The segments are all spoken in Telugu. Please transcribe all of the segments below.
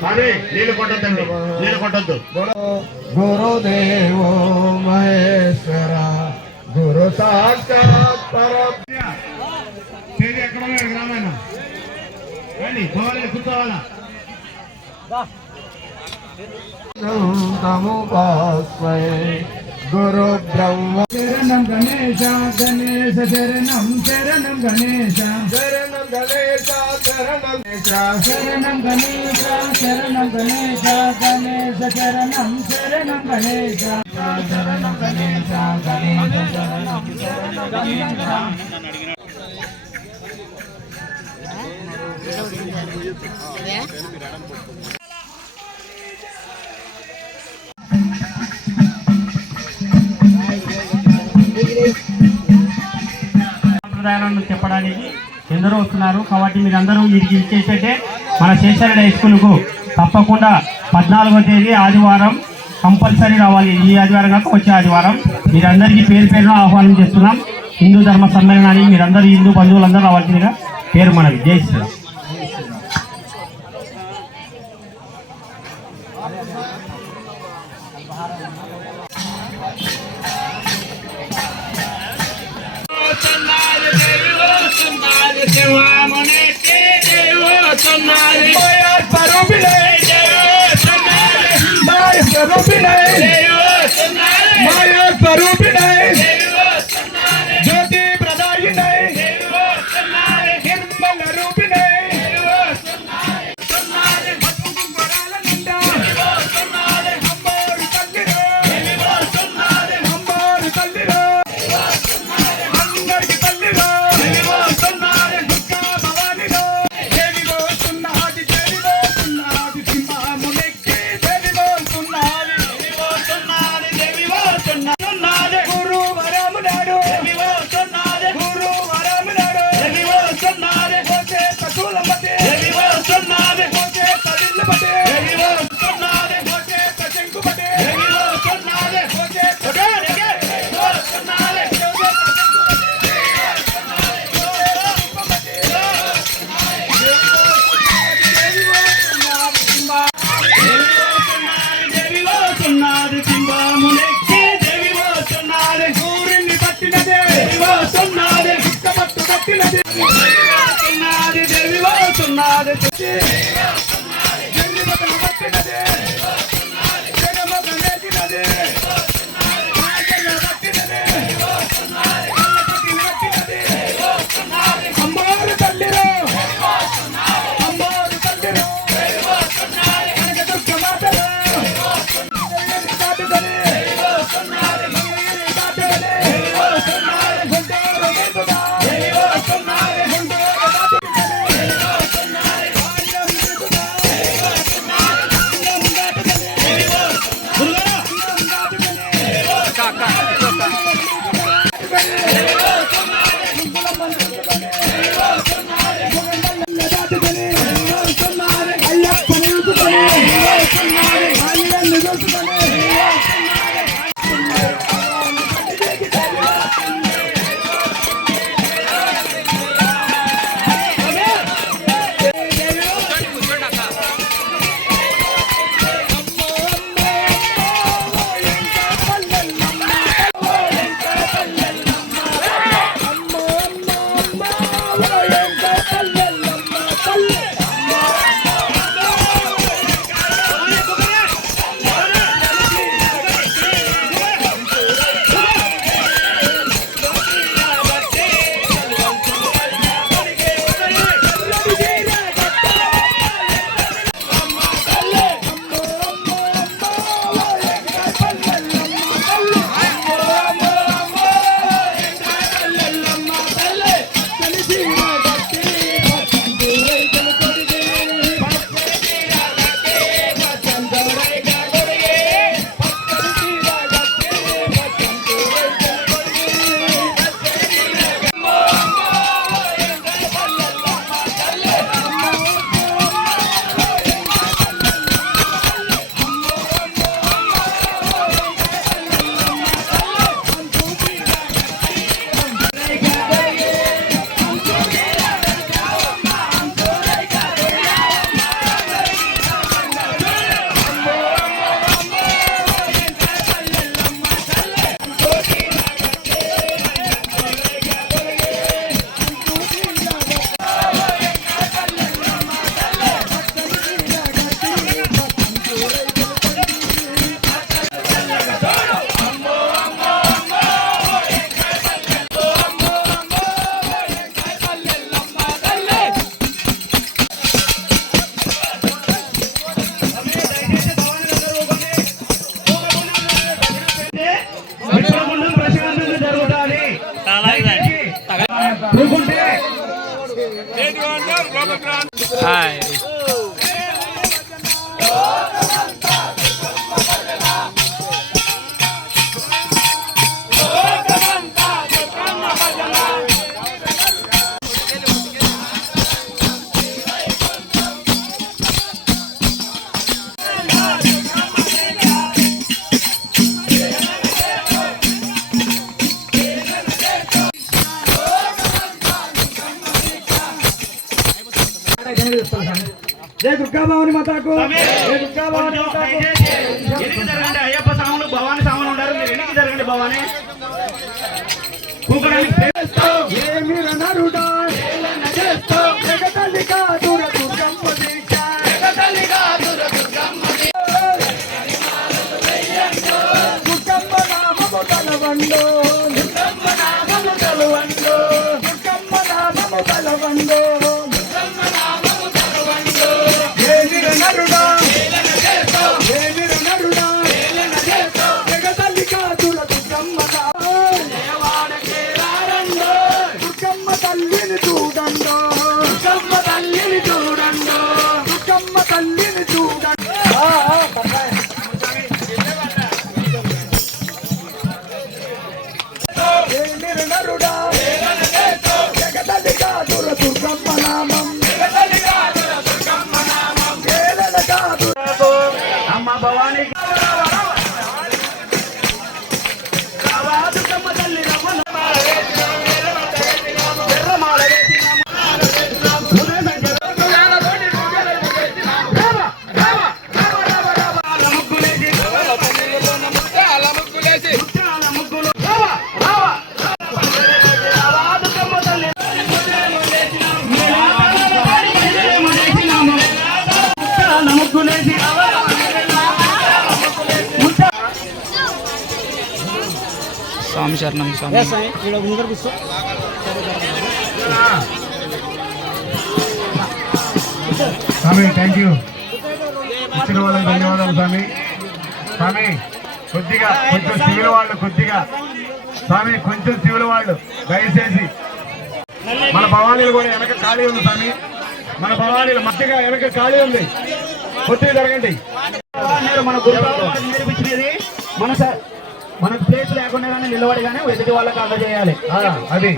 స్వామి నీళ్ళు కొట్టద్దండి. నీళ్ళు కొట్టద్దు. గురుదేవో మహేశ్వర గురు సాక్షాత్ తేదీ ఎక్కడ రండి కూర్చోవాలా? తముపాస్మై గురు బ్రహ్మ శరణం గణేశ గణేశ శరణం శరణం గణేశ శరణం గణేశ శరణం గణేశ శరణం గణేశ శరణం గణేశ గణేశ శరణం శరణం గణేశ శరణం గణేశ గణేశ శరణం శరణం గణేశ సంప్రదాయాలను చెప్పడానికి ఎందరో వస్తున్నారు. కాబట్టి మీరందరూ వీటికి ఇచ్చేసేటే మన శేషారెడ్డి హై స్కూల్కు తప్పకుండా పద్నాలుగో తేదీ ఆదివారం కంపల్సరీ రావాలి. ఈ ఆదివారం కాక వచ్చే ఆదివారం మీరందరికీ పేరు పేరున ఆహ్వానం చేస్తున్నాం. హిందూ ధర్మ సమ్మేళనాన్ని మీరందరూ హిందూ బంధువులందరూ రావాల్సిందిగా పేరు మనవి. జై శ్రీరామ్. మాయా పట్టినది మాతాకు జరగండి అయ్యప్ప స్వాములు భవాని స్వాములు ఉన్నారు మీరు ఎన్నికి జరగండి భవాని. కూకడానికి భవాని స్వామి శరణం స్వామి. స్వామి? థ్యాంక్ యూ ఇచ్చిన వాళ్ళకి ధన్యవాదాలు స్వామి. స్వామి కొద్దిగా కొంచెం సివిల్ వాళ్ళు కొద్దిగా. స్వామి కొంచెం సివిల్ వాళ్ళు దయచేసి. మన భవానీలు కూడా వెనక ఖాళీ ఉంది స్వామి. మన భవానీలు మధ్యగా వెనక ఖాళీ ఉంది. కొద్దిగా జరగండి. మన గురువు నేర్పించినది మన స- మనకు ప్లేస్ లేకుండా కానీ నిలబడి కానీ ఎదుటి వాళ్ళకి అందజేయాలి ఆ, అది.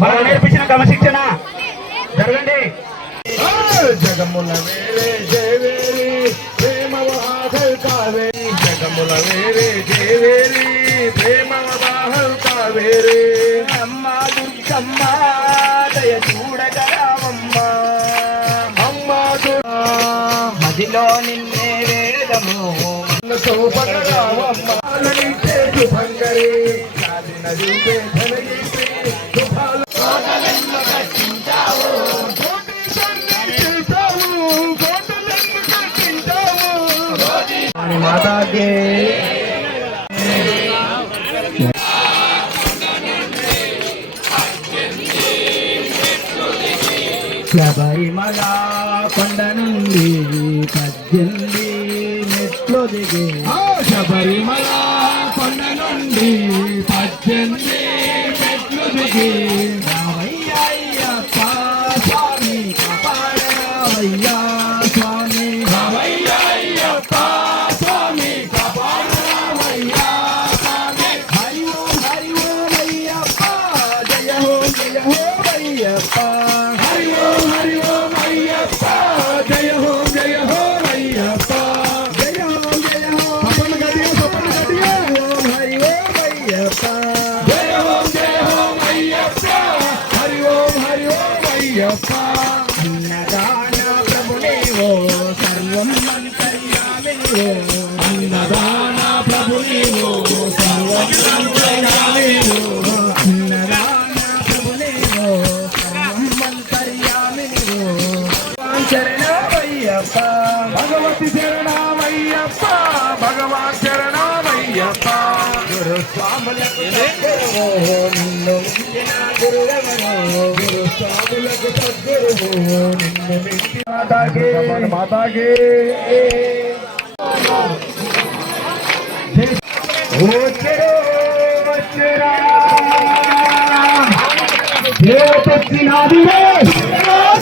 మనకు నేర్పించిన క్రమశిక్షణ. జరగండి. జగముల వేరే జయవేరి ప్రేమ వాహల్ కావేరి. జగముల వేరే జయవేరి ప్రేమ వాహల్ కావేరి. అమ్మ దుర్గమ్మ దయ చూడగరావమ్మ అమ్మ దుర్గా మదిలో నిన్నే వేదము. శోభనరావమ్మ లలితే శబరిమల కొండ నుండి పద్దెనిమిది మెట్లు దిగే. శబరిమలా పద్దెనిమిది మెట్లు దిగి అన్నదాన ప్రభు నీవు అన్నదాన భగవతి భగవాన్ గురు స్వాములకు నిన్ను గురు స్వాములకు సద్గురువు నిన్ను మాతాకి. మాతాకి. देव पक्षी नादी में